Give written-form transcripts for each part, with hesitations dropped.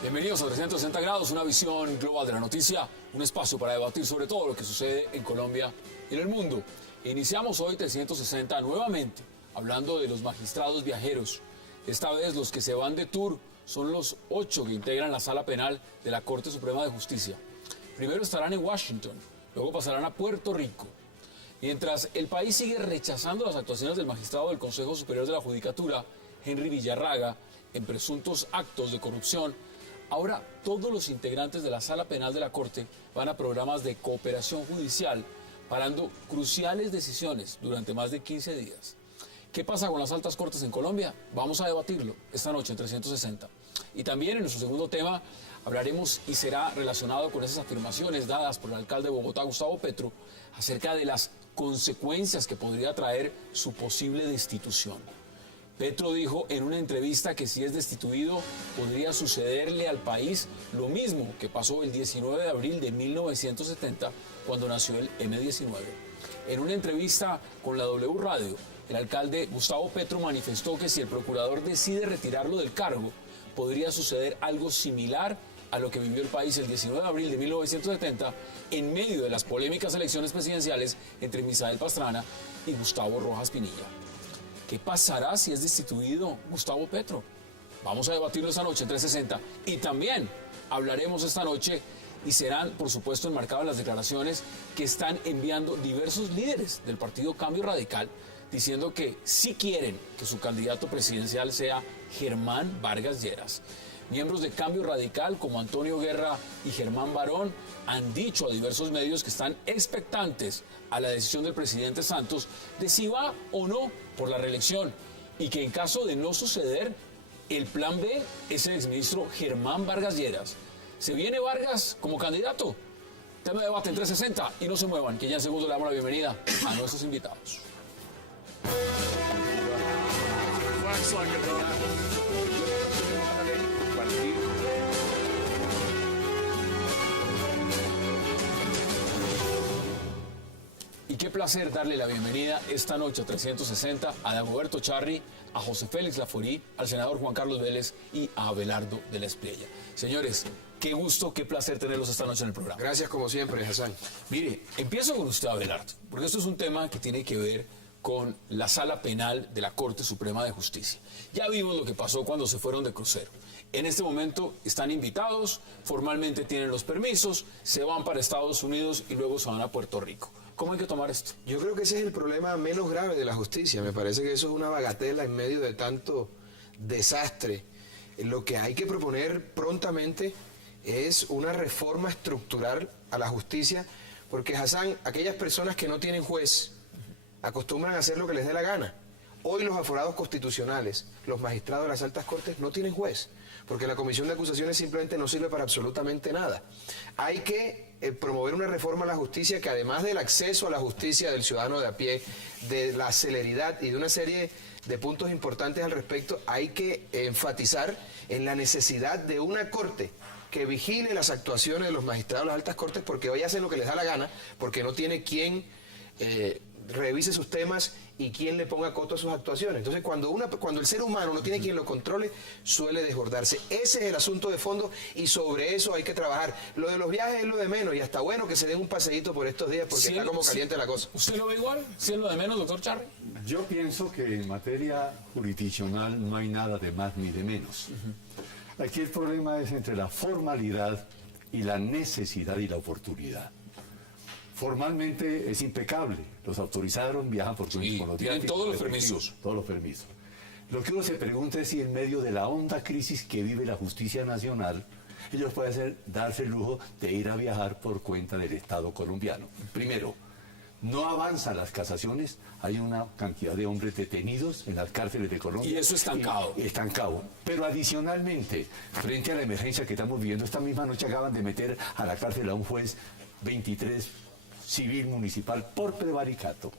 Bienvenidos a 360 grados, una visión global de la noticia, un espacio para debatir sobre todo lo que sucede en Colombia y en el mundo. Iniciamos hoy 360 nuevamente, hablando de los magistrados viajeros. Esta vez los que se van de tour son los 8 que integran la Sala Penal de la Corte Suprema de Justicia. Primero estarán en Washington, luego pasarán a Puerto Rico. Mientras el país sigue rechazando las actuaciones del magistrado del Consejo Superior de la Judicatura, Henry Villarraga, en presuntos actos de corrupción, ahora todos los integrantes de la Sala Penal de la Corte van a programas de cooperación judicial, parando cruciales decisiones durante más de 15 días. ¿Qué pasa con las altas cortes en Colombia? Vamos a debatirlo esta noche en 360. Y también en nuestro segundo tema hablaremos, y será relacionado con esas afirmaciones dadas por el alcalde de Bogotá, Gustavo Petro, acerca de las consecuencias que podría traer su posible destitución. Petro dijo en una entrevista que si es destituido podría sucederle al país lo mismo que pasó el 19 de abril de 1970 cuando nació el M-19. En una entrevista con la W Radio, el alcalde Gustavo Petro manifestó que si el procurador decide retirarlo del cargo, podría suceder algo similar a lo que vivió el país el 19 de abril de 1970 en medio de las polémicas elecciones presidenciales entre Misael Pastrana y Gustavo Rojas Pinilla. ¿Qué pasará si es destituido Gustavo Petro? Vamos a debatirlo esta noche en 360. Y también hablaremos esta noche, y serán, por supuesto, enmarcadas las declaraciones que están enviando diversos líderes del partido Cambio Radical, diciendo que sí quieren que su candidato presidencial sea Germán Vargas Lleras. Miembros de Cambio Radical como Antonio Guerra y Germán Barón han dicho a diversos medios que están expectantes a la decisión del presidente Santos de si va o no por la reelección, y que en caso de no suceder, el plan B es el exministro Germán Vargas Lleras. ¿Se viene Vargas como candidato? Tema de debate en 360, y no se muevan, que ya en segundo le damos la bienvenida a nuestros invitados. Y qué placer darle la bienvenida esta noche a 360 a Dagoberto Charri, a José Félix Laforí, al senador Juan Carlos Vélez y a Abelardo de la Espriella. Señores, qué gusto, qué placer tenerlos esta noche en el programa. Gracias como siempre, Hassan. Mire, empiezo con usted, Abelardo, porque esto es un tema que tiene que ver con la Sala Penal de la Corte Suprema de Justicia. Ya vimos lo que pasó cuando se fueron de crucero. En este momento están invitados, formalmente tienen los permisos, se van para Estados Unidos y luego se van a Puerto Rico. ¿Cómo hay que tomar esto? Yo creo que ese es el problema menos grave de la justicia. Me parece que eso es una bagatela en medio de tanto desastre. Lo que hay que proponer prontamente es una reforma estructural a la justicia, porque, Hassan, aquellas personas que no tienen juez acostumbran a hacer lo que les dé la gana. Hoy los aforados constitucionales, los magistrados de las altas cortes, no tienen juez, porque la comisión de acusaciones simplemente no sirve para absolutamente nada. Hay que promover una reforma a la justicia que, además del acceso a la justicia del ciudadano de a pie, de la celeridad y de una serie de puntos importantes al respecto, hay que enfatizar en la necesidad de una corte que vigile las actuaciones de los magistrados de las altas cortes, porque hoy hacen lo que les da la gana, porque no tiene quien revise sus temas y quien le ponga coto a sus actuaciones. Entonces, cuando el ser humano no tiene quien lo controle, suele desbordarse. Ese es el asunto de fondo, y sobre eso hay que trabajar. Lo de los viajes es lo de menos, y hasta bueno que se den un paseíto por estos días, porque está como caliente la cosa. ¿Usted lo ve igual? ¿Sí es lo de menos, doctor Charri? Yo pienso que en materia jurisdiccional no hay nada de más ni de menos. Aquí el problema es entre la formalidad y la necesidad y la oportunidad. Formalmente es impecable. Los autorizaron, viajan por los días. Tienen todos los permisos. Todos los permisos. Lo que uno se pregunta es si en medio de la honda crisis que vive la justicia nacional, ellos pueden darse el lujo de ir a viajar por cuenta del Estado colombiano. Primero, no avanzan las casaciones, hay una cantidad de hombres detenidos en las cárceles de Colombia. Y eso estancado. Estancado. Pero adicionalmente, frente a la emergencia que estamos viviendo, esta misma noche acaban de meter a la cárcel a un juez 23 civil municipal por prevaricato.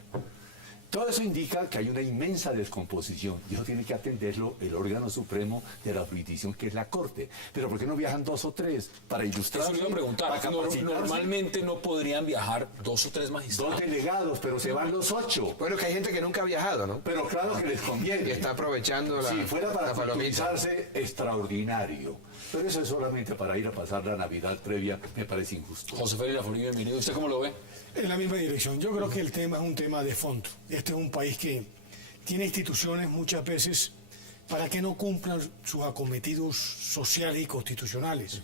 Todo eso indica que hay una inmensa descomposición y eso tiene que atenderlo el órgano supremo de la jurisdicción, que es la Corte. Pero ¿por qué no viajan 2 o 3 para ilustrar? Eso le iba a preguntar. Normalmente no podrían viajar 2 o 3 magistrados. 2 delegados, pero se van los 8. Bueno, que hay gente que nunca ha viajado, ¿no? Pero claro que les conviene. Y está aprovechando Si fuera para la palomita. culturizarse, extraordinario. Pero eso es solamente para ir a pasar la Navidad previa, me parece injusto. José Félix Laforí, bienvenido. ¿Usted cómo lo ve? En la misma dirección. Yo creo que el tema es un tema de fondo. Este es un país que tiene instituciones muchas veces para que no cumplan sus acometidos sociales y constitucionales.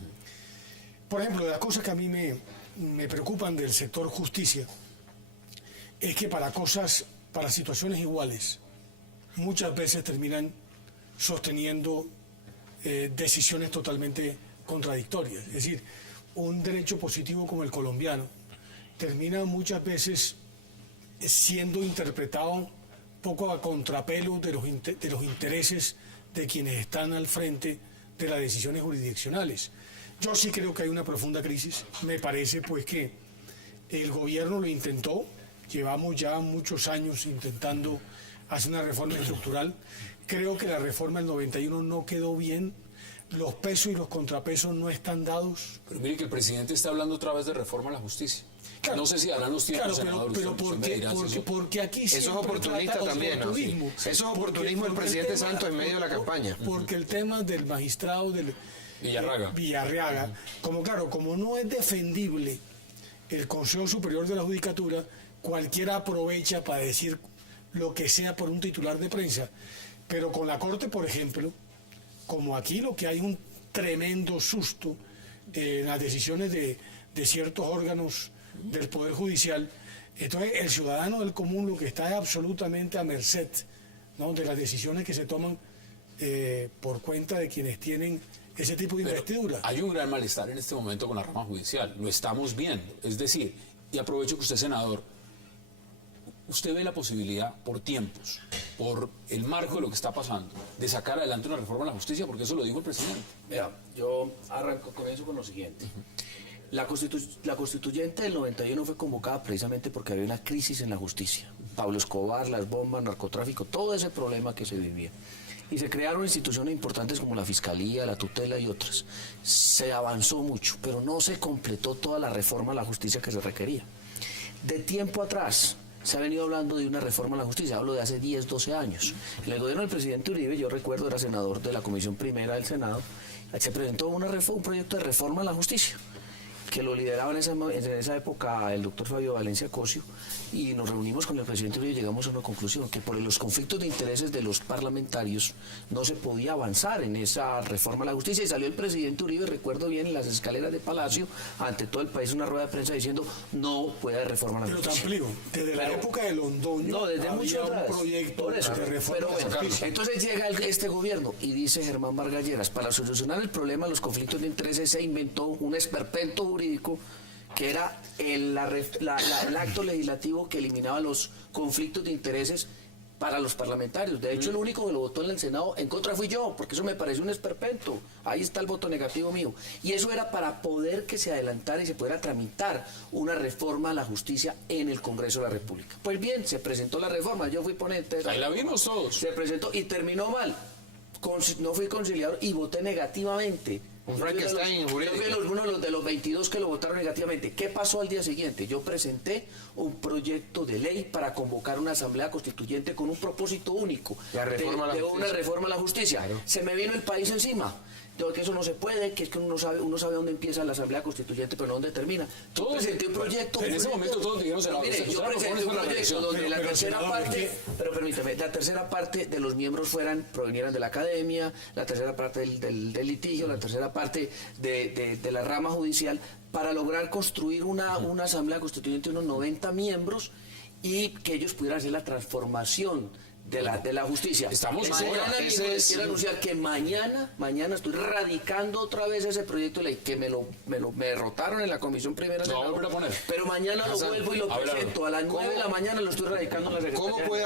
Por ejemplo, de las cosas que a mí me preocupan del sector justicia es que para situaciones iguales, muchas veces terminan sosteniendo decisiones totalmente contradictorias. Es decir, un derecho positivo como el colombiano termina muchas veces siendo interpretado poco a contrapelo de los intereses de quienes están al frente de las decisiones jurisdiccionales. Yo sí creo que hay una profunda crisis. Me parece pues que el gobierno lo intentó, llevamos ya muchos años intentando hacer una reforma estructural. Creo que la reforma del 91 no quedó bien. Los pesos y los contrapesos no están dados. Pero mire que el presidente está hablando otra vez de reforma a la justicia. Claro, no sé si harán los tiempos, claro, senador, pero usted me dirá si eso- porque aquí Eso es siempre oportunista trata también, ¿no? oportunismo. Eso es oportunismo del Porque presidente el tema- Santos en medio de la campaña. Porque el tema del magistrado del Villarraga. Como no es defendible el Consejo Superior de la Judicatura, cualquiera aprovecha para decir lo que sea por un titular de prensa. Pero con la Corte, por ejemplo, como aquí lo que hay un tremendo susto en las decisiones de ciertos órganos del Poder Judicial, entonces el ciudadano del común lo que está es absolutamente a merced, ¿no?, de las decisiones que se toman por cuenta de quienes tienen ese tipo de Pero investidura. hay un gran malestar en este momento con la rama judicial, lo estamos viendo. Es decir, y aprovecho que usted es senador, usted ve la posibilidad por tiempos, por el marco de lo que está pasando, de sacar adelante una reforma a la justicia, porque eso lo dijo el presidente. Mira, yo comienzo con lo siguiente. La constituyente del 91 fue convocada precisamente porque había una crisis en la justicia. Pablo Escobar, las bombas, narcotráfico, todo ese problema que se vivía. Y se crearon instituciones importantes como la Fiscalía, la Tutela y otras. Se avanzó mucho, pero no se completó toda la reforma a la justicia que se requería. De tiempo atrás se ha venido hablando de una reforma a la justicia, hablo de hace 10, 12 años. En el gobierno del presidente Uribe, yo recuerdo, era senador de la Comisión Primera del Senado, se presentó un proyecto de reforma a la justicia, que lo lideraba en esa época el doctor Fabio Valencia Cosio, y nos reunimos con el presidente Uribe y llegamos a una conclusión, que por los conflictos de intereses de los parlamentarios no se podía avanzar en esa reforma a la justicia, y salió el presidente Uribe, recuerdo bien, en las escaleras de Palacio, ante todo el país, una rueda de prensa diciendo no puede haber reforma a la Pero justicia. te amplío, desde la época de Londoño No, desde mucho había atrás. un proyecto Por eso, de reforma pero a la bueno, justicia. entonces llega este gobierno y dice Germán Vargalleras, para solucionar el problema de los conflictos de intereses se inventó un esperpento jurídico que era el acto legislativo que eliminaba los conflictos de intereses para los parlamentarios. De hecho, el único que lo votó en el Senado en contra fui yo, porque eso me pareció un esperpento. Ahí está el voto negativo mío. Y eso era para poder que se adelantara y se pudiera tramitar una reforma a la justicia en el Congreso de la República. Pues bien, se presentó la reforma, yo fui ponente. Ahí la vimos todos. Se presentó y terminó mal. No fui conciliador y voté negativamente. Un Frankenstein jurídico. Yo fui uno de los 22 que lo votaron negativamente. ¿Qué pasó al día siguiente? Yo presenté un proyecto de ley para convocar una asamblea constituyente con un propósito único. La reforma a la de justicia. una reforma a la justicia. Claro. Se me vino el país encima. Digo que eso no se puede, que es que uno sabe dónde empieza la asamblea constituyente, pero no dónde termina. Yo Todos- presenté un proyecto. en ese momento todos dijimos, Pero mire, senador, yo usted presenté propone un para la proyecto reelección. donde la Pero, tercera senador, parte, pero permítame, la tercera parte de los miembros provinieran de la academia, la tercera parte del litigio, la tercera parte de la rama judicial, para lograr construir una asamblea constituyente de unos 90 miembros y que ellos pudieran hacer la transformación de la justicia. Estamos mañana ahora, mismo les quiero anunciar que mañana estoy radicando otra vez ese proyecto de ley que me derrotaron en la Comisión Primera. Lo va a volver a poner. Pero mañana lo Hassan, vuelvo y lo háblalo. presento. A las 9 de la mañana lo estoy radicando en la Secretaría. ¿Cómo puede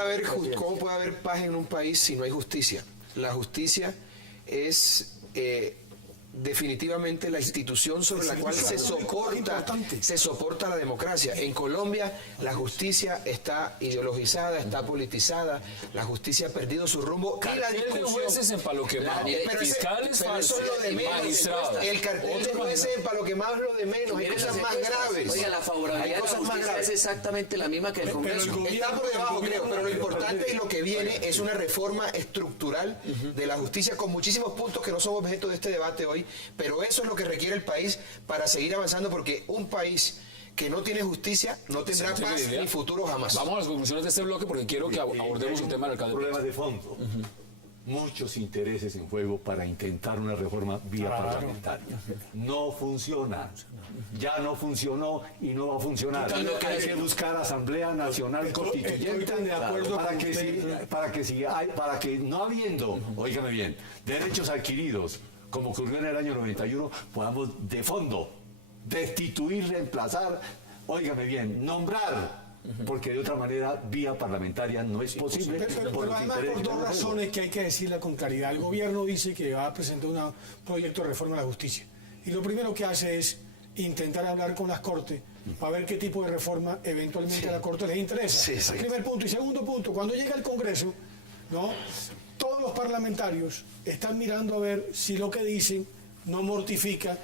haber paz en un país si no hay justicia? La justicia es definitivamente la institución sobre la cual se soporta la democracia. En Colombia la justicia está ideologizada, está politizada, la justicia ha perdido su rumbo y la Cartel de discusión... jueces en Palo Quemado, fiscales pero eso falsos, es lo de menos. magistrados. El cartel de jueces en Palo Quemado es lo de menos, hay cosas más graves. Oiga, la favorabilidad Hay de la cosas más justicia graves. es exactamente la misma que el Congreso. Está por debajo, creo, pero lo importante y lo que viene es una reforma estructural de la justicia con muchísimos puntos que no son objeto de este debate hoy, pero eso es lo que requiere el país para seguir avanzando, porque un país que no tiene justicia no tendrá paz ni futuro jamás. Vamos a las conclusiones de este bloque porque quiero que abordemos un tema del alcalde. Problemas de fondo. Muchos intereses en juego para intentar una reforma vía parlamentaria. No funciona. Ya no funcionó y no va a funcionar. Hay que buscar Asamblea Nacional Constituyente de acuerdo para que no habiendo, óigame bien, derechos adquiridos, como ocurrió en el año 91, podamos de fondo destituir, reemplazar, óigame bien, nombrar. Porque de otra manera, vía parlamentaria no es posible. Pero además por dos razones que hay que decirla con claridad. El gobierno dice que va a presentar un proyecto de reforma de la justicia. Y lo primero que hace es intentar hablar con las Cortes para ver qué tipo de reforma eventualmente a la Corte les interesa. Primer punto. Y segundo punto, cuando llega al Congreso, ¿no?, todos los parlamentarios están mirando a ver si lo que dicen no mortifica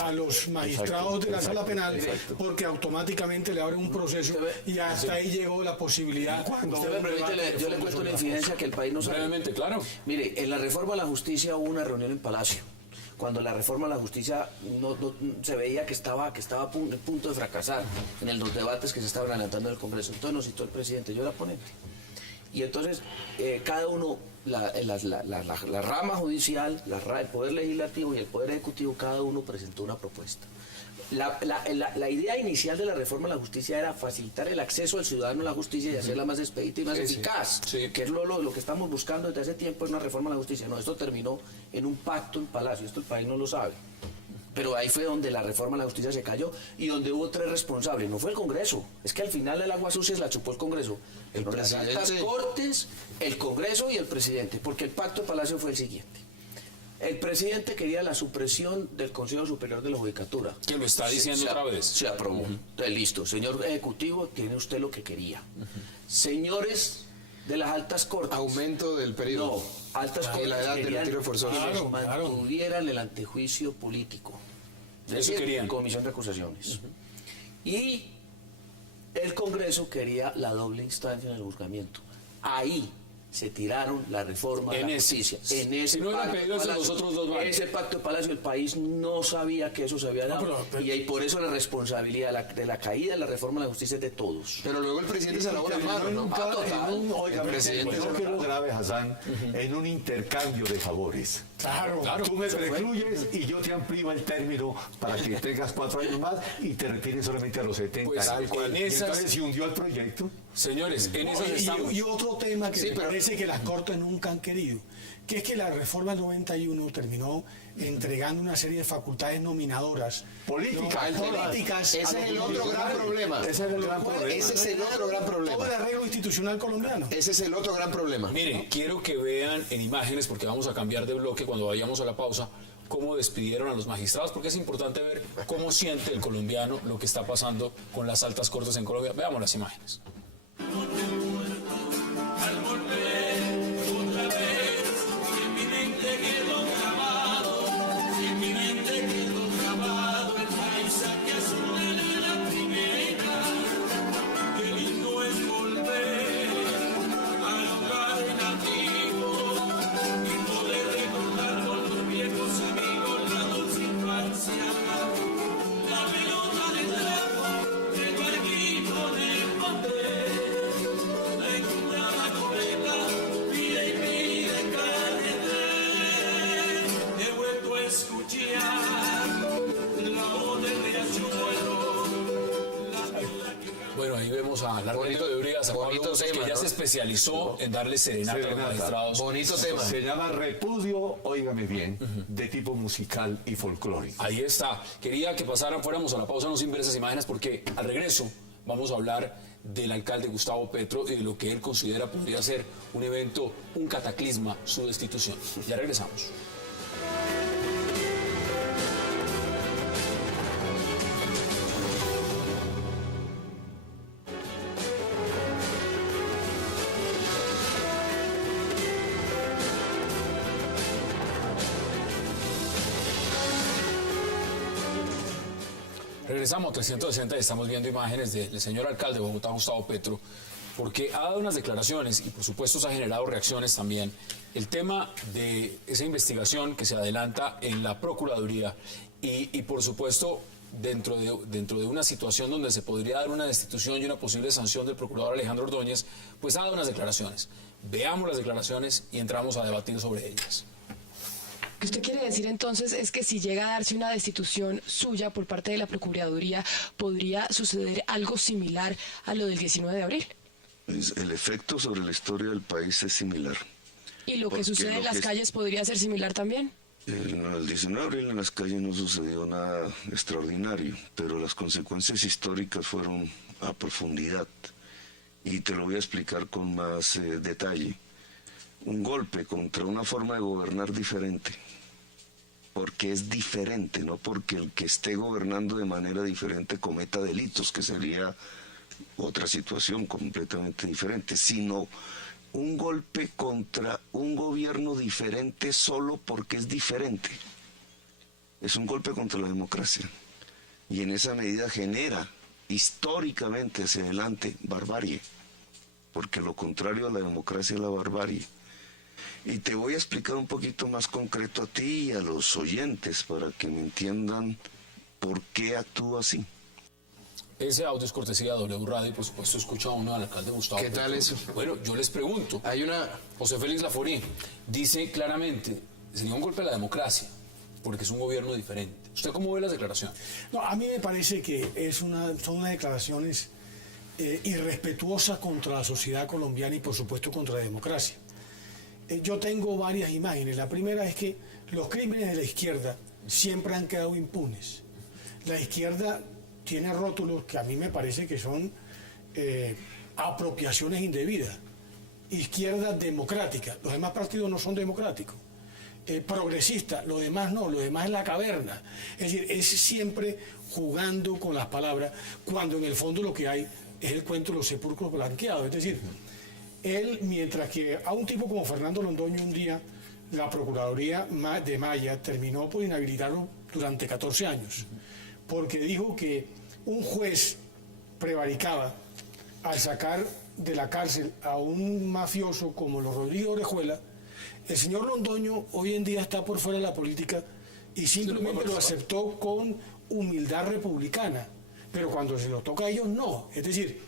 a los magistrados de la sala penal, porque automáticamente le abren un proceso y hasta ahí llegó la posibilidad. Usted me permite, yo le cuento una infidencia que el país no sabe. Brevemente, claro. Mire, en la reforma a la justicia hubo una reunión en Palacio, cuando la reforma a la justicia no se veía que estaba a punto de fracasar en los debates que se estaban adelantando en el Congreso. Entonces nos citó el presidente, yo era ponente. Y entonces cada uno, la rama judicial, el Poder Legislativo y el Poder Ejecutivo, cada uno presentó una propuesta. La idea inicial de la reforma a la justicia era facilitar el acceso al ciudadano a la justicia y hacerla más expedita y más eficaz, que es lo que estamos buscando desde hace tiempo, es una reforma a la justicia. No, esto terminó en un pacto en Palacio, esto el país no lo sabe. Pero ahí fue donde la reforma a la justicia se cayó y donde hubo 3 responsables. No fue el Congreso. Es que al final el agua sucia se la chupó el Congreso. Las altas cortes, el Congreso y el presidente. Porque el pacto de Palacio fue el siguiente. El presidente quería la supresión del Consejo Superior de la Judicatura. Que lo está diciendo otra vez. Se aprobó. Entonces, listo. Señor Ejecutivo, tiene usted lo que quería. Señores de las altas cortes. Aumento del periodo. No, altas cortes. La edad del retiro forzoso. Mantuvieran el antejuicio político. Eso querían. Comisión de acusaciones. Y el Congreso quería la doble instancia en el juzgamiento. Ahí se tiraron la reforma de la justicia. En ese si no hubieran pacto pedido eso los otros dos bancos. Ese pacto de Palacio, el país no sabía que eso se había dado. Y por eso la responsabilidad de la caída de la reforma de la justicia es de todos. Pero luego el presidente se lavó las manos, ¿no? Oiga, creo que lo grave, Hassan, en un intercambio de favores. Claro. Tú me precluyes y yo te amplío el término para que tengas 4 años más y te retires solamente a los 70. Pues, entonces se hundió el proyecto. Señores, en esas estamos. Y otro tema que me parece que las Cortes nunca han querido, que es que la reforma del 91 terminó entregando una serie de facultades nominadoras políticas. Ese es el otro gran problema. Ese es el otro gran problema. Todo el arreglo institucional colombiano. Ese es el otro gran problema. Miren, quiero que vean en imágenes, porque vamos a cambiar de bloque cuando vayamos a la pausa, cómo despidieron a los magistrados, porque es importante ver cómo siente el colombiano lo que está pasando con las altas cortes en Colombia. Veamos las imágenes. Al volver otra vez, en mi mente quedó grabado, en mi mente quedó grabado el paisaje azul de la primera. Qué lindo es volver al hogar nativo y poder recordar con los viejos amigos la dulce infancia. La pelota de trapo, el barquito de papel. Bueno, ahí vemos a Larguito de Brigas, a Pablo Bosque, que ya se especializó en darle serenata a los magistrados. Bonito tema. Se llama Repudio, óigame bien, de tipo musical y folclórico. Ahí está. Quería que fuéramos a la pausa, no sin ver esas imágenes, porque al regreso vamos a hablar del alcalde Gustavo Petro y de lo que él considera podría ser un evento, un cataclisma, su destitución. Ya regresamos. Regresamos a 360 y estamos viendo imágenes del señor alcalde de Bogotá, Gustavo Petro, porque ha dado unas declaraciones y por supuesto se ha generado reacciones también. El tema de esa investigación que se adelanta en la Procuraduría y por supuesto dentro de una situación donde se podría dar una destitución y una posible sanción del procurador Alejandro Ordóñez, pues ha dado unas declaraciones. Veamos las declaraciones y entramos a debatir sobre ellas. Lo que usted quiere decir entonces es que si llega a darse una destitución suya por parte de la Procuraduría, ¿podría suceder algo similar a lo del 19 de abril? El efecto sobre la historia del país es similar. ¿Y lo que sucede en las calles podría ser similar también? El 19 de abril en las calles no sucedió nada extraordinario, pero las consecuencias históricas fueron a profundidad. Y te lo voy a explicar con más detalle. Un golpe contra una forma de gobernar diferente, porque es diferente, no porque el que esté gobernando de manera diferente cometa delitos, que sería otra situación completamente diferente, sino un golpe contra un gobierno diferente solo porque es diferente. Es un golpe contra la democracia y en esa medida genera históricamente hacia adelante barbarie, porque lo contrario a la democracia es la barbarie. Y te voy a explicar un poquito más concreto a ti y a los oyentes para que me entiendan por qué actúo así. Ese audio es cortesía de W Radio y por supuesto escucha a uno al alcalde Gustavo. ¿Qué tal eso? Bueno, yo les pregunto. Hay una... José Félix Laforí dice claramente, sería un golpe a la democracia, porque es un gobierno diferente. ¿Usted cómo ve las declaraciones? No, a mí me parece que son unas declaraciones irrespetuosas contra la sociedad colombiana y por supuesto contra la democracia. Yo tengo varias imágenes. La primera es que los crímenes de la izquierda siempre han quedado impunes. La izquierda tiene rótulos que a mí me parece que son apropiaciones indebidas. Izquierda democrática, los demás partidos no son democráticos. Progresista, lo demás no, lo demás es la caverna. Es decir, es siempre jugando con las palabras, cuando en el fondo lo que hay es el cuento de los sepulcros blanqueados. Es decir, él, mientras que a un tipo como Fernando Londoño un día, la Procuraduría de Maya terminó por inhabilitarlo durante 14 años, porque dijo que un juez prevaricaba al sacar de la cárcel a un mafioso como los Rodríguez Orejuela. El señor Londoño hoy en día está por fuera de la política y simplemente lo aceptó con humildad republicana, pero cuando se lo toca a ellos no. Es decir,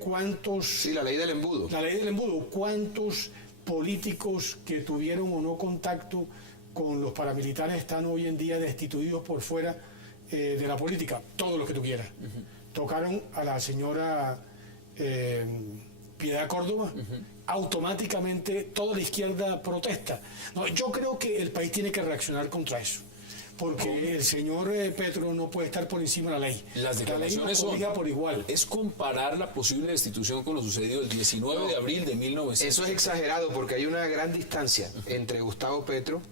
¿cuántos... Sí, la ley del embudo. La ley del embudo. ¿Cuántos políticos que tuvieron o no contacto con los paramilitares están hoy en día destituidos por fuera de la política? Todos los que tú quieras. Tocaron a la señora Piedad Córdoba, automáticamente toda la izquierda protesta. No, yo creo que el país tiene que reaccionar contra eso, porque el señor Petro no puede estar por encima de la ley. Las declaraciones la ley nos obliga por igual. Es comparar la posible destitución con lo sucedido el 19 de abril de 1900. Eso es exagerado porque hay una gran distancia entre Gustavo Petro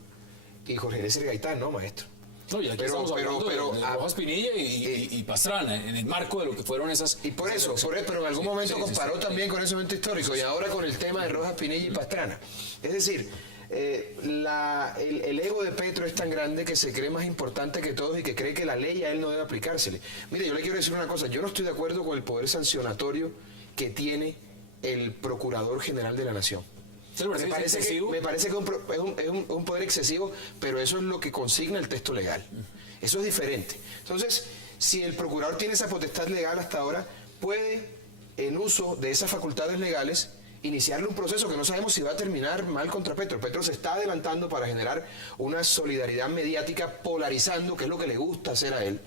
y Jorge Eliezer Gaitán, ¿no, maestro? No, y aquí Pero- estamos hablando pero- de Rojas Pinilla y Pastrana, en el marco de lo que fueron esas... Y por eso, esas- pero en algún momento sí, comparó sí. también con ese momento histórico y ahora con el tema de Rojas Pinilla y Pastrana. Es decir, el ego de Petro es tan grande que se cree más importante que todos y que cree que la ley a él no debe aplicársele. Mire, yo le quiero decir una cosa, yo no estoy de acuerdo con el poder sancionatorio que tiene el Procurador General de la Nación. ¿Se le parece excesivo? Me parece que es un poder excesivo, pero eso es lo que consigna el texto legal. Eso es diferente. Entonces, si el procurador tiene esa potestad legal hasta ahora, puede, en uso de esas facultades legales, iniciarle un proceso que no sabemos si va a terminar mal contra Petro. Petro se está adelantando para generar una solidaridad mediática polarizando, que es lo que le gusta hacer a él,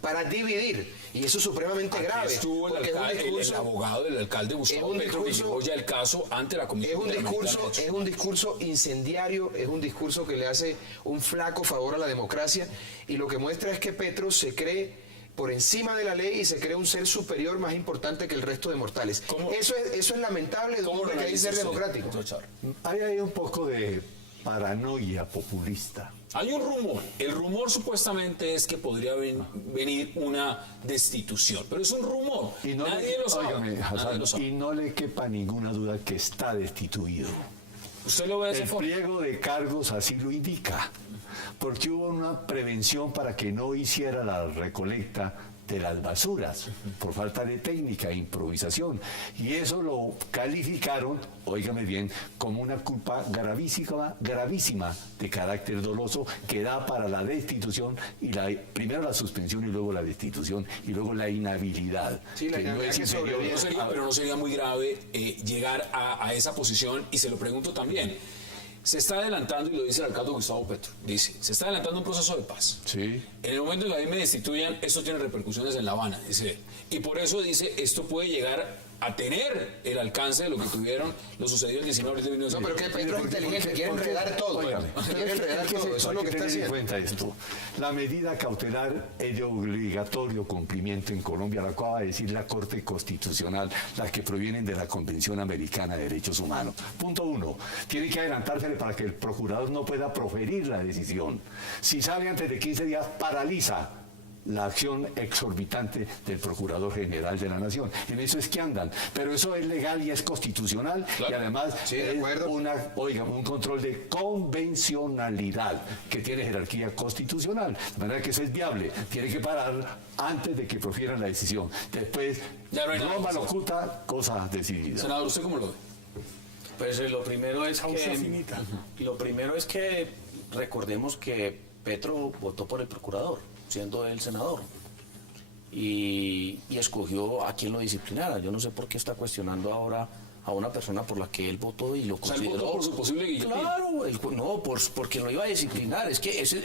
para dividir. Y eso es supremamente Aquí grave. estuvo porque es un el abogado del alcalde Gustavo un Petro que discurso- llevó ya el caso ante la Comisión Interamericana de es un discurso incendiario, es un discurso que le hace un flaco favor a la democracia y lo que muestra es que Petro se cree por encima de la ley y se cree un ser superior más importante que el resto de mortales. ¿Cómo- Eso es lamentable de un ¿Cómo hombre lo que dice ser analiza usted, democrático. doctor Char? Hay ahí un poco de paranoia populista. Hay un rumor. El rumor supuestamente es que podría venir una destitución, pero es un rumor. Nadie lo sabe. óigame, Nadie Hassan, lo sabe. y no le quepa ninguna duda que está destituido. ¿Usted lo ve de esa El forma? pliego de cargos así lo indica, porque hubo una prevención para que no hiciera la recolecta de las basuras, por falta de técnica e improvisación. Y eso lo calificaron, óigame bien, como una culpa gravísima de carácter doloso que da para la destitución, y primero la suspensión y luego la destitución y luego la inhabilidad. Sí, la que inhabilidad es que inferior sobreviene. a- Pero no sería muy grave llegar a esa posición, y se lo pregunto también. Se está adelantando, y lo dice el alcalde Gustavo Petro, dice, se está adelantando un proceso de paz. Sí. En el momento en que a mí me destituyan, esto tiene repercusiones en La Habana, dice él. Y por eso dice, esto puede llegar a tener el alcance de lo que tuvieron lo sucedido el 19 de abril de No, pero que Petro es inteligente, quiere enredar todo. Óigame, Quiere enredar todo, eso es lo que está tener en haciendo. cuenta esto. La medida cautelar es de obligatorio cumplimiento en Colombia, la acaba de decir la Corte Constitucional, las que provienen de la Convención Americana de Derechos Humanos. Punto 1. Tiene que adelantársele para que el procurador no pueda proferir la decisión. Si sabe antes de 15 días, paraliza la acción exorbitante del Procurador General de la Nación. En eso es que andan. Pero eso es legal y es constitucional. Claro. Y además Sí, de es acuerdo. un control de convencionalidad que tiene jerarquía constitucional. De manera que eso es viable. Tiene que parar antes de que profieran la decisión. Después, Ya no hay nada Roma que lo hacer. oculta, cosa decidida. Senador, ¿usted cómo lo ve? Pues lo primero es Causa que finita. lo primero es que recordemos que Petro votó por el procurador, siendo él senador, y escogió a quien lo disciplinara. Yo no sé por qué está cuestionando ahora a una persona por la que él votó y lo sea, él consideró. votó por su posible guillotina. Claro, no, porque lo iba a disciplinar. Es que eso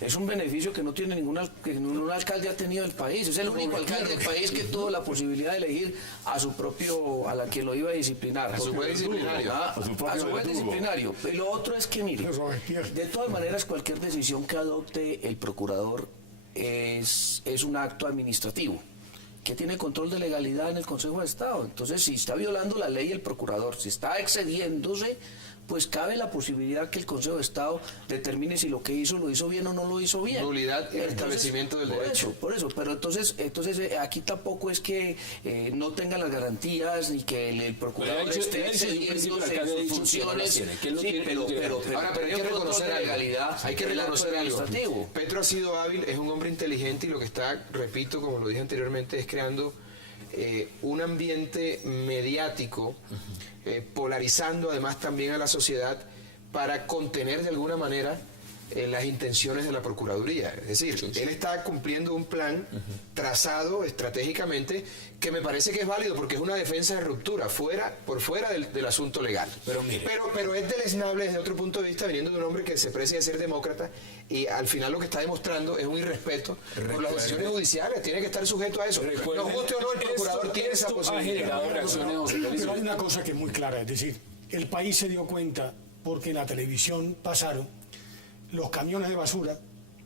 es un beneficio que no tiene que ningún alcalde ha tenido el país. Es el único alcalde del país que tuvo la posibilidad de elegir a la que lo iba a disciplinar. A su juez disciplinario. Ah, A su propio a su juez verdugo. disciplinario. Y lo otro es que, mire, Eso es tierno. de todas maneras, cualquier decisión que adopte el procurador es un acto administrativo que tiene control de legalidad en el Consejo de Estado. Entonces, si está violando la ley el procurador, si está excediéndose, pues cabe la posibilidad que el Consejo de Estado determine si lo que hizo lo hizo bien o no lo hizo bien. Nulidad y restablecimiento del derecho. Por eso, pero entonces aquí tampoco es que no tengan las garantías ni que el procurador Pero esté él dice, en principio, el excediéndose alcalde ha en dicho sus que no las funciones. tiene, que él no Sí, tiene- pero no tiene. Ahora, pero hay que el control reconocer de algo. legalidad, Hay que el acto reconocer algo. administrativo. Petro ha sido hábil, es un hombre inteligente, y lo que está, repito, como lo dije anteriormente, es creando un ambiente mediático, polarizando además también a la sociedad para contener de alguna manera las intenciones de la Procuraduría. Es decir, él está cumpliendo un plan trazado estratégicamente que me parece que es válido porque es una defensa de ruptura, por fuera del asunto legal. Pero mire. Pero es deleznable desde otro punto de vista, viniendo de un hombre que se precia de ser demócrata, y al final lo que está demostrando es un irrespeto por las decisiones judiciales. Tiene que estar sujeto a eso. Recuerden, No guste o no, el procurador tiene esa esto ha posibilidad. generado reacciones, José Félix. Pero hay una cosa que es muy clara, es decir, el país se dio cuenta porque en la televisión pasaron los camiones de basura,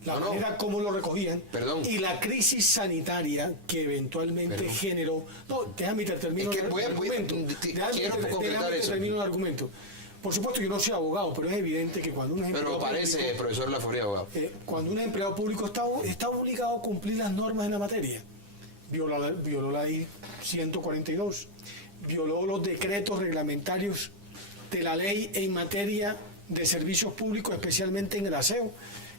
la No. manera como lo recogían Perdón. y la crisis sanitaria que eventualmente generó. No, déjame terminar Es que el voy a- argumento. quiero completar eso. Termino el argumento. Por supuesto, yo no soy abogado, pero es evidente que cuando uno es Pero empleado parece, público, profesor Laforia, abogado. cuando un empleado público está obligado a cumplir las normas en la materia. Violó la ley 142, violó los decretos reglamentarios de la ley en materia de servicios públicos, especialmente en el aseo,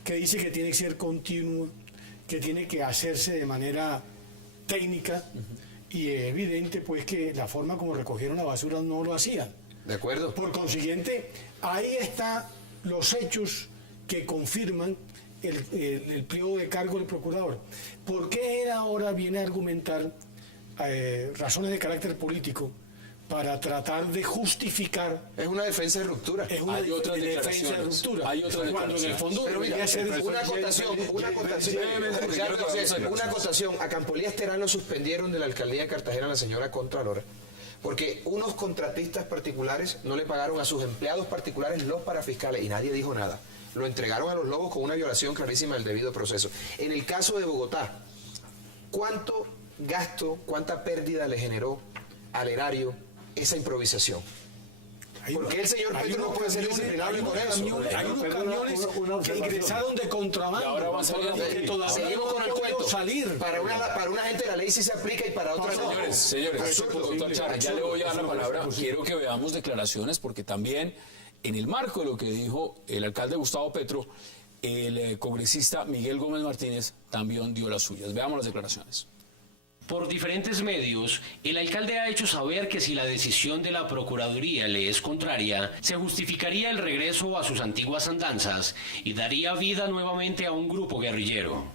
que dice que tiene que ser continuo, que tiene que hacerse de manera técnica, y es evidente pues que la forma como recogieron la basura no lo hacían. ¿De acuerdo? Por consiguiente, ahí están los hechos que confirman el pliego de cargo del procurador. ¿Por qué él ahora viene a argumentar razones de carácter político para tratar de justificar? Es una defensa de ruptura. Es una Hay otras defensa de declaraciones. ruptura. Hay otras Cuando en el declaraciones. fondo Pero mira, debería ser una acotación, a Campolías Terán lo suspendieron de la alcaldía de Cartagena la señora Contralora, porque unos contratistas particulares no le pagaron a sus empleados particulares los parafiscales y nadie dijo nada. Lo entregaron a los lobos con una violación clarísima del debido proceso. En el caso de Bogotá, ¿cuánto gasto, cuánta pérdida le generó al erario esa improvisación? Porque el señor Petro no puede ser disciplinable con eso. Hay unos camiones que ingresaron de contrabando. Y ahora van saliendo. que todavía Seguimos no con el han podido cuento. salir. Para una gente la ley sí se aplica y para otra no. Señores, Absurdo. doctor Char, ya le voy a dar la palabra. Quiero que veamos declaraciones porque también En el marco de lo que dijo el alcalde Gustavo Petro, el congresista Miguel Gómez Martínez también dio las suyas. Veamos las declaraciones. Por diferentes medios, el alcalde ha hecho saber que si la decisión de la Procuraduría le es contraria, se justificaría el regreso a sus antiguas andanzas y daría vida nuevamente a un grupo guerrillero.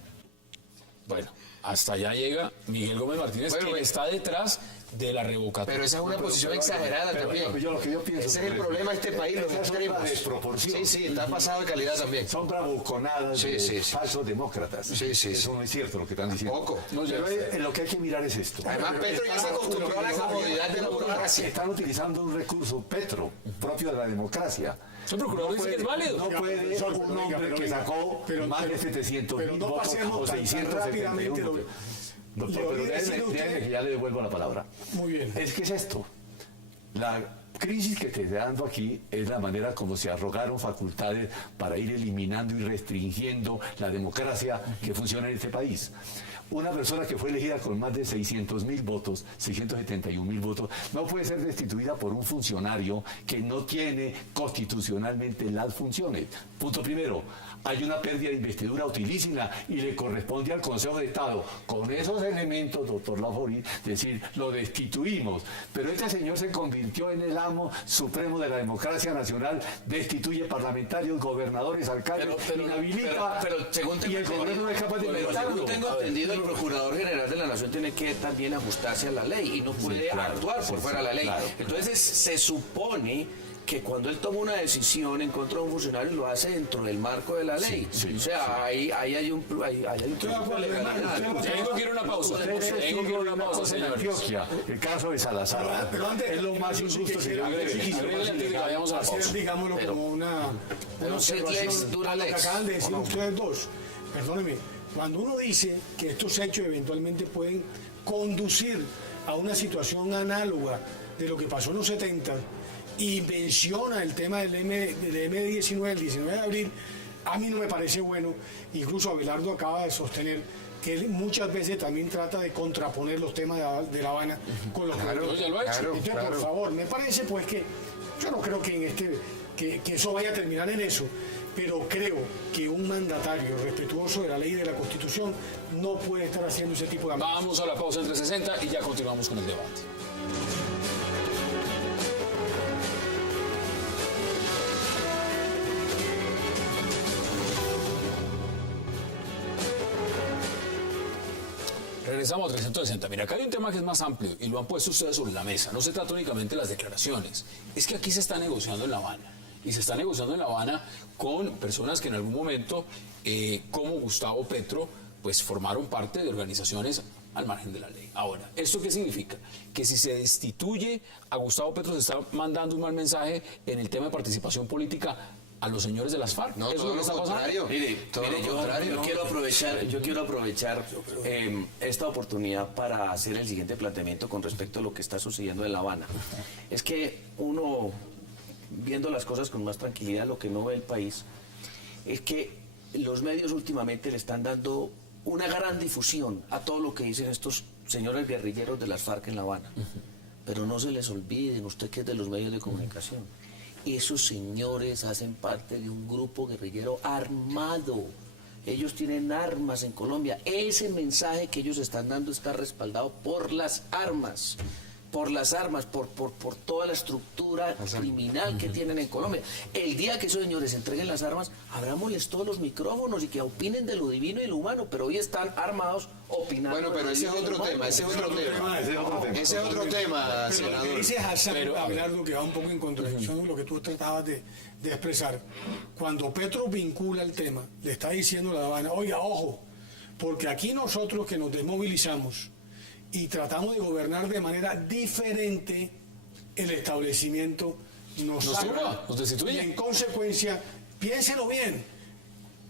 Bueno, hasta allá llega Miguel Gómez Martínez, Bueno, quien está detrás de la revocatoria. Pero esa es una posición exagerada también. Lo que yo pienso Ese es el sobre problema de este país, los esa es una extremos. desproporción. Sí, está pasado de calidad también. Son bravuconadas Sí, de sí. falsos demócratas. Sí, sí, Eso sí. no es cierto lo que están diciendo. Poco. No, ya Pero lo que hay que mirar es esto. Además, Petro ya se acostumbró a la comodidad de la burocracia. Están utilizando un recurso Petro, propio de la democracia. El procurador dice que es válido. No puede un hombre que sacó más de 700 pero mil no votos pasemos o tan 671 rápidamente votos. Doctor, le pero voy a decir a usted- déjeme que ya le devuelvo la palabra. Muy bien. Es que es esto. La crisis que te estoy dando aquí es la manera como se arrogaron facultades para ir eliminando y restringiendo la democracia que funciona en este país. Una persona que fue elegida con más de 600.000 votos, 671.000 votos, no puede ser destituida por un funcionario que no tiene constitucionalmente las funciones. Punto primero. Hay una pérdida de investidura utilísima y le corresponde al Consejo de Estado, con esos elementos, doctor Laforí, decir, lo destituimos. Pero este señor se convirtió en el amo supremo de la democracia nacional, destituye parlamentarios, gobernadores, alcaldes, inhabilita, pero según y tengo el Congreso no es capaz de pero inventarlo. según tengo entendido, el Procurador General de la Nación tiene que también ajustarse a la ley y no puede claro, actuar por sí, fuera de la ley. claro. Entonces se supone que cuando él toma una decisión en contra de un funcionario lo hace dentro del marco de la ley. sí, o sea, ahí hay un principio de legalidad. Tengo que ir a una pausa. Usted es Tengo que ir a testigo de una una pausa, cosa en señores. Antioquia, el caso de Salazar. Pero antes, es lo más yo sí injusto, que señor. quiero- Agréguele antes de que vayamos a la hacer, pausa. digámoslo, como una Sed lex, observación dura a lo que lex, acaban de ¿o decir no? ustedes dos. Perdóneme, cuando uno dice que estos hechos eventualmente pueden conducir a una situación análoga de lo que pasó en los 70 y menciona el tema del M19, el 19 de abril, a mí no me parece bueno. Incluso Abelardo acaba de sostener que él muchas veces también trata de contraponer los temas de La Habana con los Claro, ya lo ha hecho. claro, Entonces, claro. por favor, me parece pues que yo no creo que que eso vaya a terminar en eso, pero creo que un mandatario respetuoso de la ley y de la Constitución no puede estar haciendo ese tipo de amenazas. Vamos a la pausa entre 60 y ya continuamos con el debate. Regresamos a 360. Mira, acá hay un tema que es más amplio y lo han puesto ustedes sobre la mesa. No se trata únicamente de las declaraciones. Es que aquí se está negociando en La Habana. Y se está negociando en La Habana con personas que en algún momento, como Gustavo Petro, pues formaron parte de organizaciones al margen de la ley. Ahora, ¿esto qué significa? Que si se destituye a Gustavo Petro se está mandando un mal mensaje en el tema de participación política a los señores de las FARC. No, ¿Eso es todo lo que lo está pasando? contrario. Mire, yo quiero aprovechar esta oportunidad para hacer el siguiente planteamiento con respecto a lo que está sucediendo en La Habana. Es que uno, viendo las cosas con más tranquilidad, lo que no ve el país, es que los medios últimamente le están dando una gran difusión a todo lo que dicen estos señores guerrilleros de las FARC en La Habana. Pero no se les olviden, usted que es de los medios de comunicación, esos señores hacen parte de un grupo guerrillero armado. Ellos tienen armas en Colombia. Ese mensaje que ellos están dando está respaldado por las armas. Por toda la estructura criminal que tienen en Colombia. El día que esos señores entreguen las armas, abrámosles todos los micrófonos y que opinen de lo divino y lo humano, pero hoy están armados opinando. Bueno, pero de lo ese es divino y otro lo tema, humano. ese es otro tema. Ese es otro tema, Pero lo que senador. dice Hassan Abelardo, que va un poco en contradicción con lo que tú tratabas de expresar, cuando Petro vincula el tema, le está diciendo a La Habana, oiga, ojo, porque aquí nosotros que nos desmovilizamos y tratamos de gobernar de manera diferente, el establecimiento nos saca, nos destituye. y en consecuencia, piénselo bien,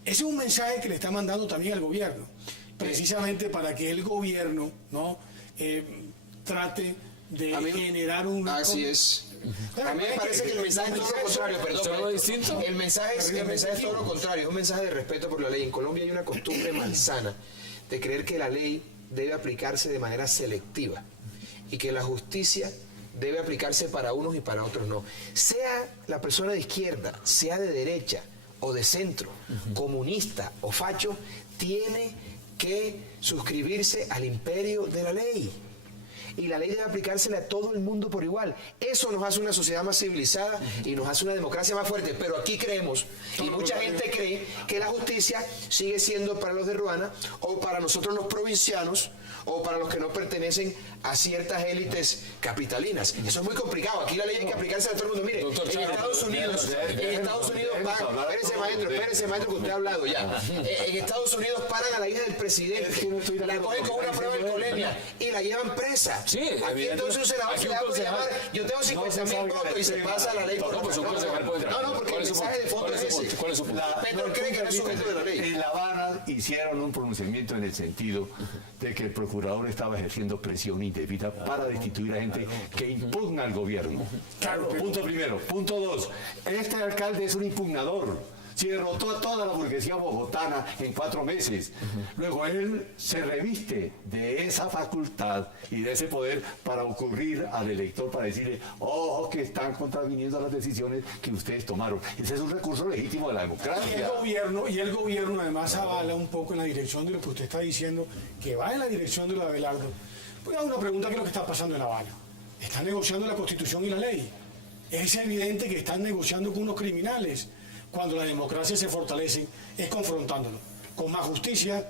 ese es un mensaje que le está mandando también al gobierno, precisamente para que el gobierno no trate de A mí- generar un... Así es. A mí me parece que el mensaje es todo lo contrario, perdón. ¿Usted lo ve distinto? El mensaje es todo lo contrario, es un mensaje de respeto por la ley. En Colombia hay una costumbre malsana de creer que la ley debe aplicarse de manera selectiva y que la justicia debe aplicarse para unos y para otros no. Sea la persona de izquierda, sea de derecha o de centro, comunista o facho, tiene que suscribirse al imperio de la ley. Y la ley debe aplicársele a todo el mundo por igual. Eso nos hace una sociedad más civilizada y nos hace una democracia más fuerte. Pero aquí creemos, y mucha gente cree, que la justicia sigue siendo para los de Ruana, o para nosotros los provincianos, o para los que no pertenecen a ciertas élites capitalinas. Eso es muy complicado. Aquí la ley hay que aplicársela a todo el mundo. Mire, en Estados Unidos pagan... Espérese, maestro, que usted ha hablado ya. En Estados Unidos paran a la hija del presidente, la cogen con una prueba de alcoholemia y la llevan presa. Sí, aquí entonces un senador se le da por llamar, yo tengo 50.000 votos y se pasa la ley por otra. No, porque el mensaje de fondo es ese. Petro cree que no es sujeto de la ley. En La Habana hicieron un pronunciamiento en el sentido de que el procurador estaba ejerciendo presión indebida para destituir a gente que impugna al gobierno. Claro, punto primero. Punto dos, este alcalde es un impugnador. Si derrotó a toda la burguesía bogotana en 4 meses. Luego él se reviste de esa facultad y de ese poder para ocurrir al elector, para decirle, ojo, que están contraviniendo las decisiones que ustedes tomaron. Ese es un recurso legítimo de la democracia. Y el gobierno además avala un poco en la dirección de lo que usted está diciendo, que va en la dirección de lo de Abelardo. Voy a dar una pregunta: ¿qué es lo que está pasando en La Habana? Están negociando la Constitución y la ley. Es evidente que están negociando con unos criminales. Cuando la democracia se fortalece es confrontándolo, con más justicia,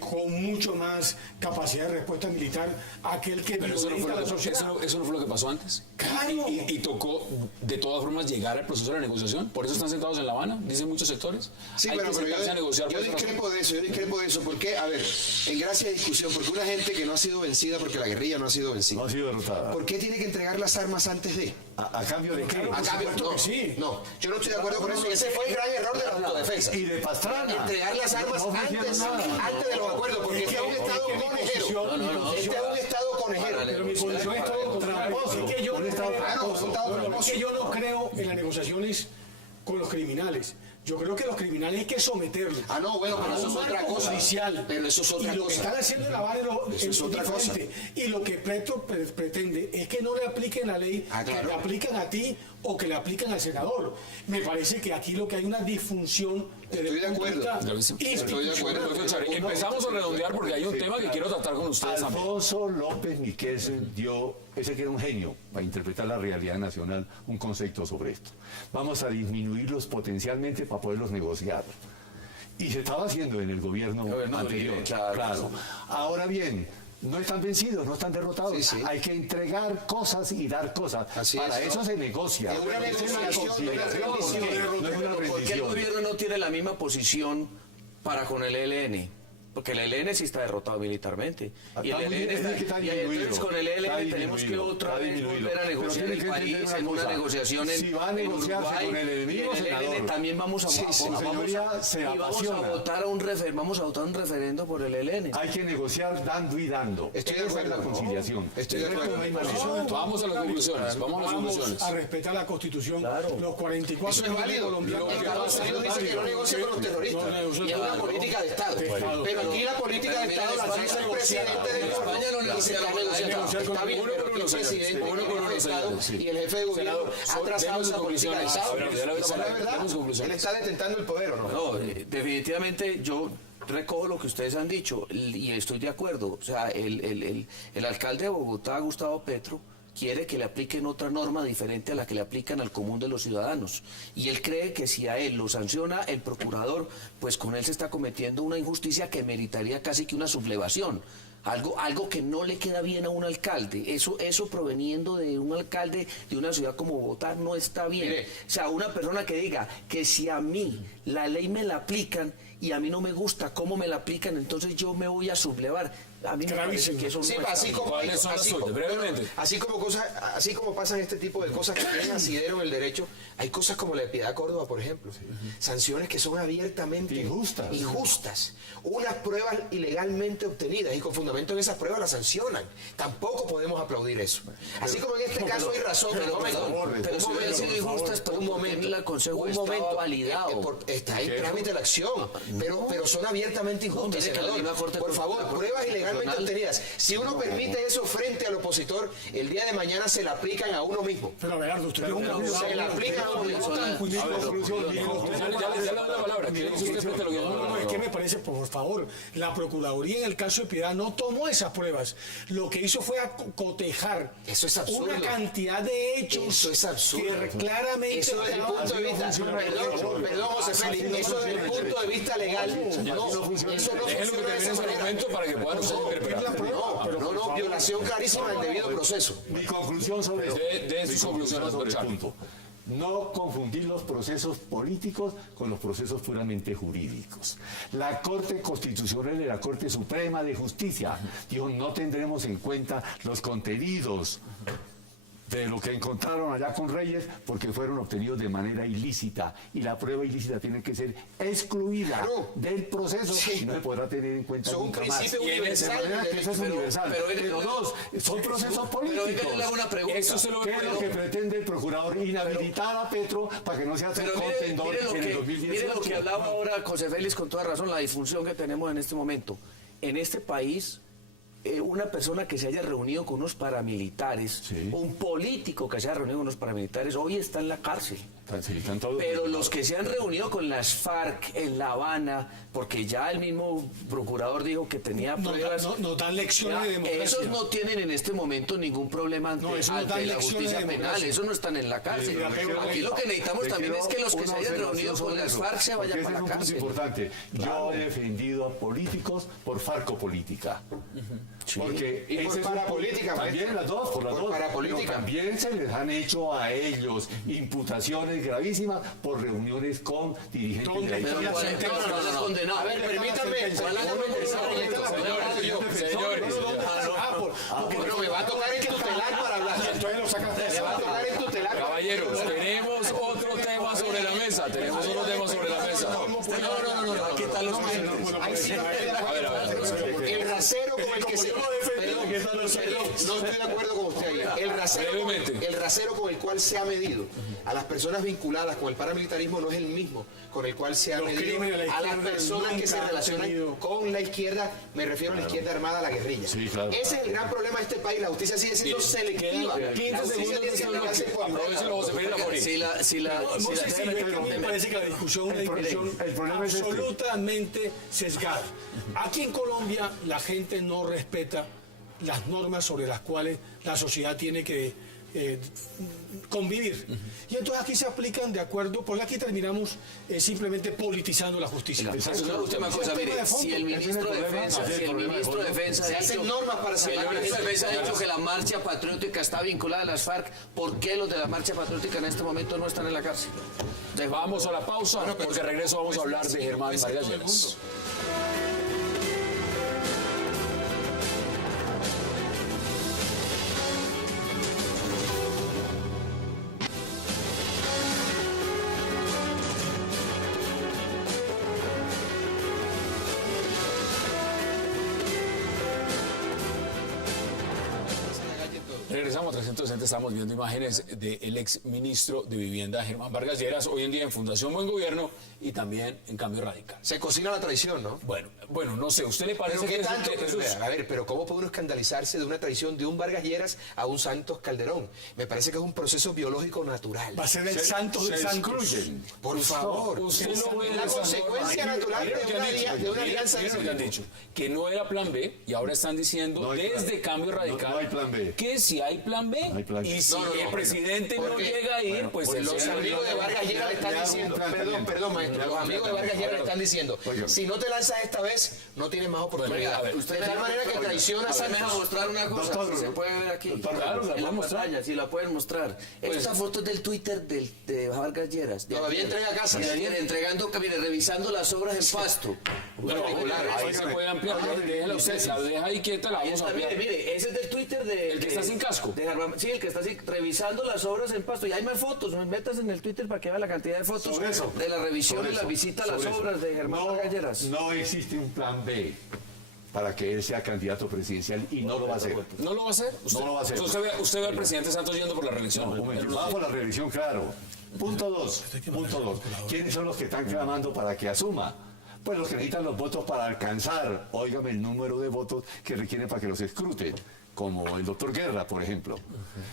con mucho más capacidad de respuesta militar a aquel que violenta la sociedad. ¿Eso no fue lo que pasó antes? Claro. Y tocó de todas formas llegar al proceso de la negociación. Por eso están sentados en La Habana, dicen muchos sectores. Sí, Hay pero que sentarse a negociar. yo discrepo de eso. ¿Por qué? A ver, en gracia de discusión, porque una gente que no ha sido vencida, porque la guerrilla no ha sido vencida, No ha sido derrotada. ¿por qué tiene que entregar las armas antes de? ¿A cambio de qué? A cambio, no, yo no estoy de acuerdo con eso. Ese fue el gran error de la autodefensa. Y de Pastrana. Entregar las armas antes de los acuerdos, porque este es un Estado conejero. Este es un Estado conejero. Pero mi posición es todo tramposo. Es que yo no creo en las negociaciones con los criminales. Yo creo que los criminales hay que someterlos. No, bueno, pero eso es otra cosa. Judicial. Pero eso es otra cosa. Y lo que están haciendo en La Habana es otra cosa. Y lo que Petro pretende es que no le apliquen la ley, que le aplican a ti o que le aplican al senador. Me parece que aquí lo que hay una disfunción. Estoy de acuerdo. Empezamos a redondear porque hay un tema que quiero tratar con ustedes. Alfonso López Miquelsen dio, ese que era un genio para interpretar la realidad nacional, un concepto sobre esto. Vamos a disminuirlos potencialmente para poderlos negociar. Y se estaba haciendo en el gobierno anterior. Claro. Ahora bien, no están vencidos, no están derrotados. Sí, sí. Hay que entregar cosas y dar cosas. Para eso se negocia. Es una negociación, ¿Por qué el gobierno no tiene la misma posición para con el ELN? Porque el ELN sí está derrotado militarmente. Y el ELN entonces con el ELN tenemos que otra vez volver a negociar en París, en una negociación en Uruguay. Con el enemigo, y el ELN también vamos a votar un referendo por el ELN. Hay que negociar dando y dando. Estoy de acuerdo. La conciliación. Estoy de acuerdo. Vamos a las conclusiones. Vamos a respetar la Constitución. Los 44 Eso es válido. colombianos. Estados Unidos dice que no negocia con los terroristas. Y es una política de Estado. Pero aquí la política de Estado la hace el presidente de España, no negocia con el Estado. Está bien, pero el presidente, el jefe de Estado y el jefe de gobierno ha trazado esa política de Estado. Esa es la verdad. Él está detentando el poder, ¿o no? No, definitivamente yo recojo lo que ustedes han dicho y estoy de acuerdo. O sea, el alcalde de Bogotá, Gustavo Petro, quiere que le apliquen otra norma diferente a la que le aplican al común de los ciudadanos. Y él cree que si a él lo sanciona el procurador, pues con él se está cometiendo una injusticia que meritaría casi que una sublevación. Algo que no le queda bien a un alcalde. Eso proveniendo de un alcalde de una ciudad como Bogotá no está bien. Mire. O sea, una persona que diga que si a mí la ley me la aplican y a mí no me gusta cómo me la aplican, entonces yo me voy a sublevar. A mí me parece que eso no está así bien. como ¿Cuáles son las suyas? Brevemente. así como pasan este tipo de cosas que tienen asidero en el derecho, hay cosas como la de Piedad Córdoba, por ejemplo. Sanciones que son abiertamente injustas. Unas pruebas ilegalmente obtenidas y con fundamento en esas pruebas las sancionan. Tampoco podemos aplaudir eso. Así como en este caso hay razón. Pero si hubieran sido injustas, un momento. el Consejo estaba validado. Está en trámite la acción. Pero son abiertamente injustas, senador. Por favor, pruebas ilegales legalmente personal. obtenidas. Si uno permite eso frente al opositor, el día de mañana se le aplican a uno mismo. Pero Abelardo, usted es un se le aplica a uno mismo. Ya le doy la palabra. ¿Qué dice usted frente a lo que No, es que me parece, por favor, la Procuraduría en el caso de Piedad no tomó esas pruebas. Lo que hizo fue cotejar Eso es absurdo. una cantidad de hechos Eso es absurdo. que claramente... Eso desde el punto de vista, perdón, José Félix, eso desde el punto de vista legal, eso no Déjenlo que funciona de termine esa su manera. argumento para que puedan ustedes interpretar. No, violación clarísima del debido proceso. Mi conclusión sobre De sus conclusiones, sobre el Charlie. punto. No confundir los procesos políticos con los procesos puramente jurídicos. La Corte Constitucional y la Corte Suprema de Justicia dijo, no tendremos en cuenta los contenidos de lo que encontraron allá con Reyes porque fueron obtenidos de manera ilícita y la prueba ilícita tiene que ser excluida del proceso y no se podrá tener en cuenta Eso es un nunca más. principio universal. De manera que eso es universal. pero- Pero dos, son procesos políticos. Pero venga, yo le hago una pregunta. Eso se lo ¿Qué es lo que pretende el procurador? Inhabilitar a Petro para que no sea Pero contendor mire lo en el que, 2018. mire lo que hablaba ahora José Félix con toda razón, la disfunción que tenemos en este momento. En este país, una persona que se haya reunido con unos paramilitares, Sí. un político que se haya reunido con unos paramilitares, hoy está en la cárcel. Están todos- Pero los que se han reunido con las FARC en La Habana, porque ya el mismo procurador dijo que tenía pruebas. Nos dan lecciones de democracia. Esos no tienen en este momento ningún problema ante, No, eso nos ante dan la lecciones justicia de penal. democracia. Esos no están en la cárcel. Sí, pero Aquí lo que necesitamos le también quiero es que los que se una hayan observación reunido con sobre las eso, FARC se porque vayan ese para es la un punto cárcel. importante. Claro. Yo he defendido a políticos por farcopolítica. Porque Y por ese es un- parapolítica, también maestro. las dos, por las Por dos. parapolítica. Pero también se les han hecho a ellos imputaciones gravísimas por reuniones con dirigentes de la Pero izquierda. no es condenado. A ver, permítame, Señores, Bueno, me va a tocar en tutelar para hablar. Me va a tocar en tutelar. caballeros, tenemos otro tema sobre la mesa. Tenemos otro tema sobre la mesa. No, ¿qué tal los medios? Ahí sí no estoy de acuerdo. A ver. El rasero con el que se... Perdón, no estoy de acuerdo con usted ahí. Brevemente. El rasero con el cual se ha medido a las personas vinculadas con el paramilitarismo no es el mismo con el cual se ha Los medido crímenes de la a las izquierda personas que se nunca han relacionan tenido- con la izquierda, me refiero a la izquierda armada, a la guerrilla. Sí, claro. Ese es el gran problema de este país, la justicia sigue siendo selectiva. quedan La 15 justicia segundos tiene que aplicarse por Aprovechelo, José Félix Laforí. No sé si me parece que la discusión es una discusión el problema es este. absolutamente sesgada. Aquí en Colombia la gente no respeta las normas sobre las cuales la sociedad tiene que convivir. Y entonces aquí se aplican de acuerdo, porque aquí terminamos simplemente politizando la justicia. Una última cosa, mire, si el ministro de Defensa, Se ha hacen dicho, normas para si el salvar ministro de gente. Defensa ha dicho que la marcha patriótica está vinculada a las FARC, ¿por qué los de la marcha patriótica en este momento no están en la cárcel? Vamos a la pausa, porque regreso vamos a hablar de Germán Vargas Lleras. Regresamos a 360, estamos viendo imágenes del ex ministro de Vivienda Germán Vargas Lleras, hoy en día en Fundación Buen Gobierno y también en Cambio Radical. Se cocina la traición, ¿no? Bueno, no sé, ¿usted le parece Pero que qué eso- tanto, que eso es- a ver, pero ¿cómo puede uno escandalizarse de una traición de un Vargas Lleras a un Santos Calderón? Me parece que es un proceso biológico natural. Va a ser el santo de Se santos. excluyen. Por favor, Usted no ve la esa- consecuencia natural Miren lo que de han una, dicho, de una miren alianza de lo ese que han tipo. dicho, que no era plan B y ahora están diciendo No hay plan- desde Cambio Radical no hay plan B. que si hay plan B hay plan B. y si No, el presidente no porque- llega a ir, pues el Los señor- amigos de Vargas Lleras le están Le hago un diciendo, planteamiento. perdón, maestro, los amigos de Vargas Lleras le están diciendo, Oiga. si no te lanzas esta vez, no tienes más oportunidad. a ver, De tal manera que traiciona a ¿Se me Santos. va a mostrar una cosa? Doctor, Si se puede ver aquí. doctor, claro, la en la podemos mostrar. pantalla, si la pueden mostrar. Esta foto es del Twitter de Vargas Lleras. de Todavía ayer. entrega casas. De ayer, entregando, mire, revisando las obras en Pasto. Bueno, ahí se puede ampliar, déjela usted, la deja ahí quieta, la Ahí vamos a está, mire, ampliar. mire, ese es del Twitter de... ¿El que está sin casco? de Germán- sí, el que está así, revisando las obras en Pasto. Y hay más fotos, metas en el Twitter para que vea la cantidad de fotos Sobre eso. de la revisión Sobre y la eso. visita a las Sobre eso. obras de Germán Vargas Lleras. No existe un plan B para que él sea candidato presidencial y no lo va a hacer. ¿No lo va a hacer? No lo va a hacer. Usted ve al presidente Santos yendo por la reelección. Un momento, vamos por la revisión, claro. Punto dos. ¿Quiénes son los que están clamando para que asuma? Pues los que necesitan los votos para alcanzar, óigame, el número de votos que requieren para que los escruten, como el doctor Guerra, por ejemplo.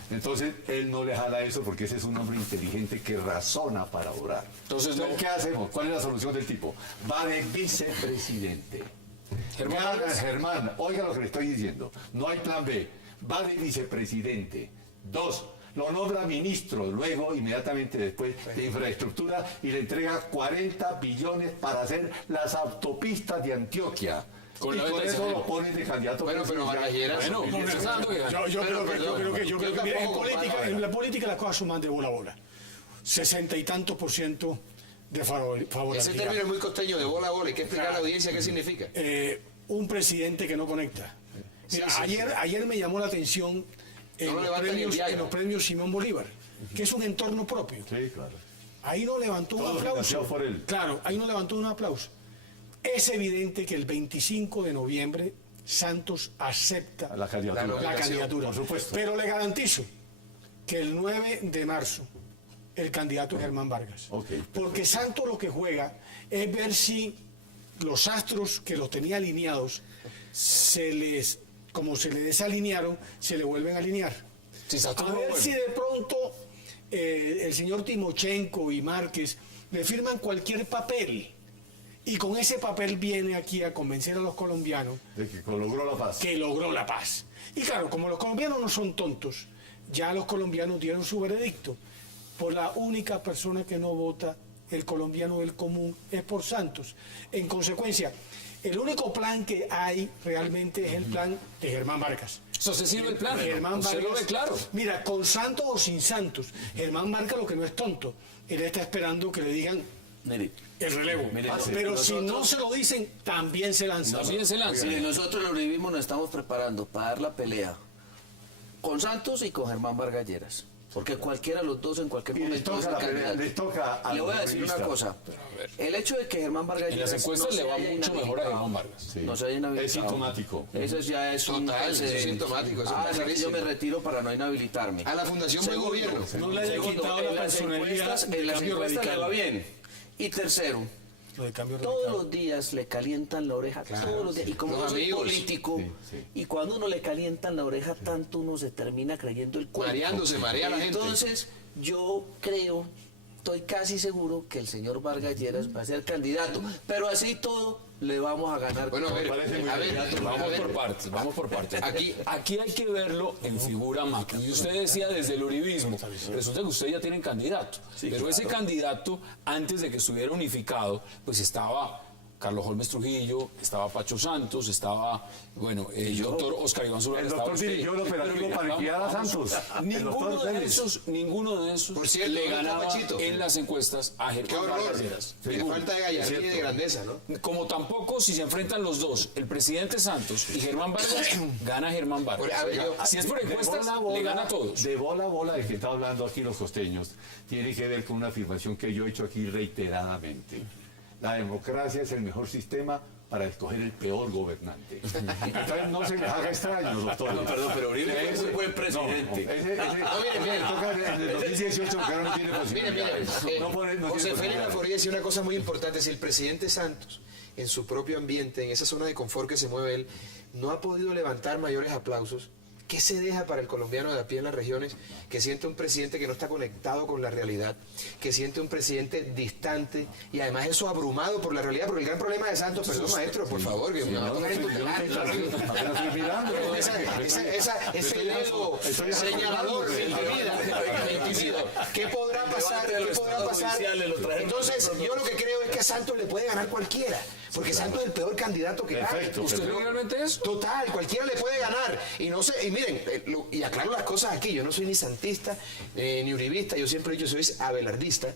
Entonces, él no le jala eso porque ese es un hombre inteligente que razona para orar. Entonces, no. ¿qué hacemos? ¿Cuál es la solución del tipo? Va de vicepresidente. Germán Gana Vargas. Germán, oiga lo que le estoy diciendo. No hay plan B. Va de vicepresidente. 2. Lo nombra ministro, luego, inmediatamente después, de infraestructura y le entrega 40 billones para hacer las autopistas de Antioquia. Con y la con venta de eso Sanel. lo ponen de candidato Bueno, pero presidencial. Vargas Lleras... Bueno, No, ¿estás dando que gana? yo creo que yo en tampoco la política las cosas son más de bola a bola. 60 y tantos % de Ese favorabilidad. término es muy costeño, de bola a bola. Hay que explicar a la audiencia qué significa. Un presidente que no conecta. Mira, ayer me llamó la atención en, No lo los levanta ni el premios, Viagra. en los premios Simón Bolívar, que es un entorno propio. Sí, claro. Ahí no levantó un Todo aplauso. financiado por él. Claro, ahí no levantó un aplauso. Es evidente que el 25 de noviembre Santos acepta La candidatura. la candidatura. Por supuesto. Pero le garantizo que el 9 de marzo el candidato es Germán Vargas. Ok. Porque Santos lo que juega es ver si los astros que los tenía alineados, como se le desalinearon, se le vuelven a alinear. Sí, Santos A muy ver bueno. si de pronto el señor Timochenko y Márquez le firman cualquier papel y con ese papel viene aquí a convencer a los colombianos De que logró la paz. que logró la paz. Y claro, como los colombianos no son tontos, ya los colombianos dieron su veredicto. Por la única persona que no vota el colombiano del común es por Santos. En consecuencia, el único plan que hay realmente es el plan de Germán Vargas. Eso se sirve el plan. Germán Usted lo Vargas, ve claro. Mira, con Santos o sin Santos, Germán Vargas lo que no es tonto, él está esperando que le digan Mire, el relevo. Mire, Pero si nosotros- no se lo dicen, también se lanza. También se lanza. mire, nosotros los uribismos nos estamos preparando para dar la pelea con Santos y con Germán Vargas Lleras. Porque cualquiera de los dos en cualquier Y les momento toca es la pelea, candidato. les toca a Le voy a los decir una uribistas. cosa. El hecho de que Germán Vargas En las Lleras encuestas no le se va haya mucho mejor a inhabilitado, Germán Vargas. Sí. No se haya inhabilitado. Es sintomático. Eso ya es un Total, eso es antecedente. sintomático, eso está Así que yo clarísimo. me retiro para no inhabilitarme. A la Fundación Buen Gobierno. No le haya Segundo, quitado en la las personalidad encuestas, de en las Cambio encuestas le Radical. va bien. Y tercero, Lo de Cambio todos Radical. los días le calientan la oreja, todos los días. Y como Los yo soy amigos. político, y cuando uno le calientan la oreja tanto, uno se termina creyendo el cuento. Mareándose, marea a la gente. Entonces, yo creo, estoy casi seguro que el señor Vargas Lleras va a ser candidato. Pero así todo, le vamos a ganar. Bueno, a ver, Vamos por partes, vamos por partes. Aquí hay que verlo en figura macro. Y usted decía desde el uribismo, resulta que usted ya tiene candidato. Pero ese candidato, antes de que estuviera unificado, pues estaba Carlos Holmes Trujillo, estaba Pacho Santos, estaba, bueno, el doctor Oscar Iván Zuluaga. El estaba doctor usted. dirigió el operativo Pero mire, para liquidar a vamos, Santos. El Ninguno doctor de Pérez. ninguno de esos Por cierto, le ¿dónde está ganaba Pachito? en las encuestas a Qué Germán horror. Vargas Lleras. Qué falta de gallardía y de grandeza, ¿no? Como tampoco si se enfrentan los dos, el presidente Santos y Germán Vargas, gana Germán Vargas. A ver, Si es por De encuestas, bola a bola, le gana a todos. De bola a bola de que está hablando aquí los costeños, tiene que ver con una afirmación que yo he hecho aquí reiteradamente. La democracia es el mejor sistema para escoger el peor gobernante. Entonces no se les haga extraño, doctor. No, perdón, pero Uribe fue muy buen presidente. mire, toca en el 2018 porque ahora no tiene Mire, posibilidades. No tiene José Félix posibilidades. Laforía decía una cosa muy importante. Si el presidente Santos, en su propio ambiente, en esa zona de confort que se mueve él, no ha podido levantar mayores aplausos, ¿qué se deja para el colombiano de a pie en las regiones que siente un presidente que no está conectado con la realidad, que siente un presidente distante y además eso abrumado por la realidad? Porque el gran problema de Santos, perdón maestro, por favor, que me va a poner en ese dedo señalador en mi vida. ¿Qué podrá pasar? ¿Qué podrá pasar? Entonces, yo lo que creo es que a Santos le puede ganar cualquiera, porque Santos es el peor candidato que hay. Perfecto. ¿Usted cree realmente eso? Total, cualquiera le puede ganar. Y no sé, y miren, y aclaro las cosas aquí, yo no soy ni santista ni uribista, yo siempre he dicho soy abelardista,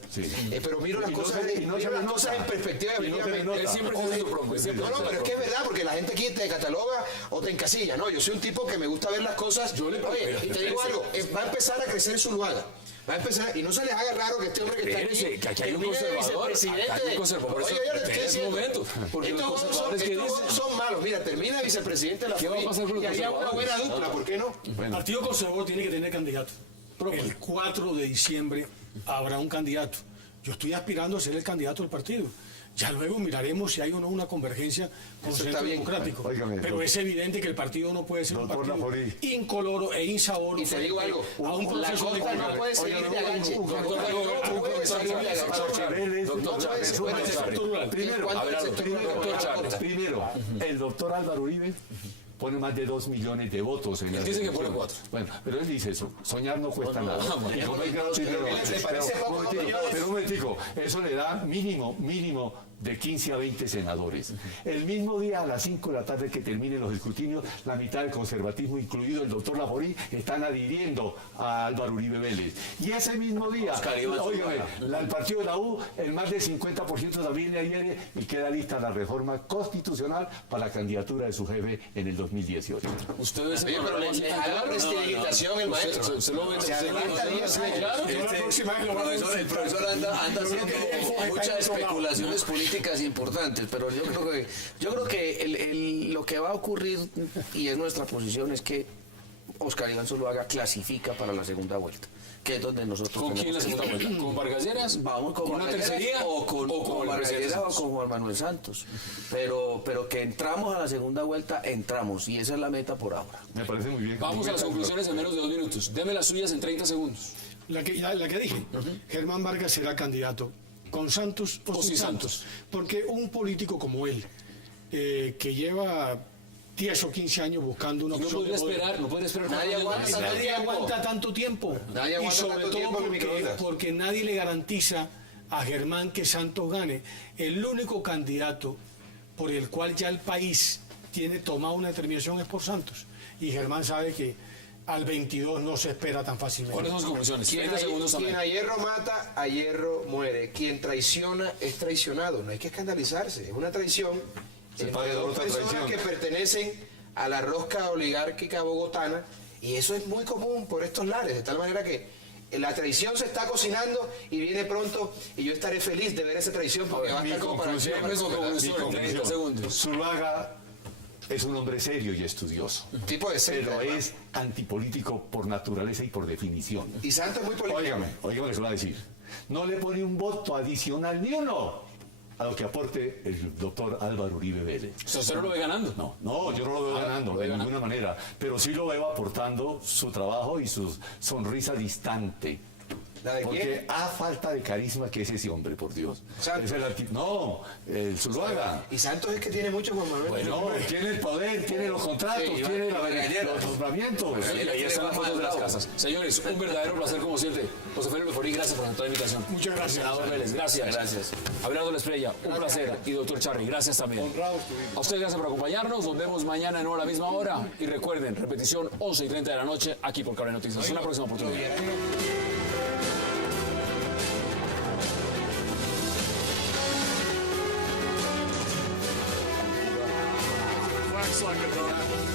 pero miro las Y no cosas, se- y no se miro le las nota. cosas en perspectiva. Y no se le objetivamente. nota. Él siempre se hace su propio, siempre No, se hace pero es que es verdad, porque la gente aquí te cataloga o te encasilla, ¿no? Yo soy un tipo que me gusta ver las cosas. Oye, y te digo algo, va a empezar a crecer en Zuluaga. Va a empezar, y no se les haga raro que este hombre que está Espérese, aquí, que aquí hay un termine de conservador, vicepresidente acá hay un de- conservador, por eso Oye, yo le estoy espere un diciendo, momento, porque los estos conservadores que dos dicen- son malos. Mira, termina de vicepresidente de la ¿Qué va a FUI, pasar con los y haría una buena conservadores? dupla, ¿por qué no? El Partido Conservador tiene que tener candidato. El 4 de diciembre habrá un candidato. Yo estoy aspirando a ser el candidato del partido. Ya luego miraremos si hay o no una convergencia con el Eso Centro está bien. Democrático. Óigame, Pero doctor. es evidente que el partido no puede ser un Doctor partido Laforí. incoloro e insaboro Y te digo frente algo, a un la proceso de costa no cambio. puede seguir de agache. Primero, el doctor Álvaro Uribe pone más de 2 millones de votos en Él las dice que pone elecciones. 4. Bueno, pero él dice eso. Soñar no cuesta nada. Pero un momentico, eso le da mínimo de 15 a 20 senadores. El mismo día, a las 5 de la tarde que terminen los escrutinios, la mitad del conservatismo, incluido el doctor Laforí, están adhiriendo a Álvaro Uribe Vélez. Y ese mismo día, óigame, el partido de la U, el más del 50% también le adhiere y queda lista la reforma constitucional para la candidatura de su jefe en el 2018. Ustedes Oye, pero le haga la prestidigitación el maestro. Se lo ven. Se adelanta 10 años. Claro, yo la próxima vez lo voy a decir. El profesor anda haciendo muchas especulaciones políticas importantes, pero yo creo que lo que va a ocurrir, y es nuestra posición, es que Oscar Iván Zuluaga clasifica para la segunda vuelta, que es donde nosotros ¿Con quién la segunda vuelta? ¿Con Vargas Lleras? Vamos con una Vargas tercería Lleras o con el Vargas presidente Lleras o Santos? con Juan Manuel Santos, pero que entramos a la segunda vuelta, entramos, y esa es la meta por ahora. Me parece muy bien. Vamos a las conclusiones en menos de 2 minutos. Deme las suyas en 30 segundos. La que dije, Germán Vargas será candidato con Santos o sin Santos. Porque un político como él, que lleva 10 o 15 años buscando una No opción podría de poder, esperar, no puede esperar. Nadie cuatro aguanta años más. tanto nadie tiempo. aguanta tanto tiempo. Nadie Y aguanta sobre tanto todo tiempo en el microondas. porque nadie le garantiza a Germán que Santos gane. El único candidato por el cual ya el país tiene tomado una determinación es por Santos. Y Germán sabe que al 22 no se espera tan fácilmente. ¿Cuáles son sus conclusiones? 30 segundos Quien también. a hierro mata, a hierro muere. Quien traiciona es traicionado. No hay que escandalizarse. Es una traición paga entre dos otra personas traición. que pertenecen a la rosca oligárquica bogotana. Y eso es muy común por estos lares. De tal manera que la traición se está cocinando y viene pronto. Y yo estaré feliz de ver esa traición porque va a Mi estar como para conclusión, siempre. conclusión, 30 segundos. Zuluaga es un hombre serio y estudioso, Tipo de ser, pero además. es antipolítico por naturaleza y por definición. Y Santos es muy político. Óigame lo que se va a decir. No le pone un voto adicional, ni uno, a lo que aporte el doctor Álvaro Uribe Vélez. O sea, usted no lo ve ganando. No, yo no lo veo ganando de ninguna manera, pero sí lo veo aportando su trabajo y su sonrisa distante. ¿La de Porque quién? a falta de carisma que es ese hombre, por Dios. Santos. Es no, el Zuluaga. Y Santos es que tiene mucho Juan Manuel. No, tiene el poder, tiene los contratos, Sí, tiene Iván, los nombramientos. Y ahí están las fotos de las casas. Señores, un verdadero placer como siempre. José Félix Laforí, gracias por aceptar la invitación. Muchas gracias. Senador Vélez, gracias. Gracias. Abelardo La Estrella, un placer. Y doctor Charri, gracias también. Honrados estuvimos. A ustedes gracias por acompañarnos. Nos vemos mañana a la misma hora. Y recuerden, repetición 11:30 de la noche aquí por Cable Noticias. Hasta una próxima oportunidad. Wax like a donut.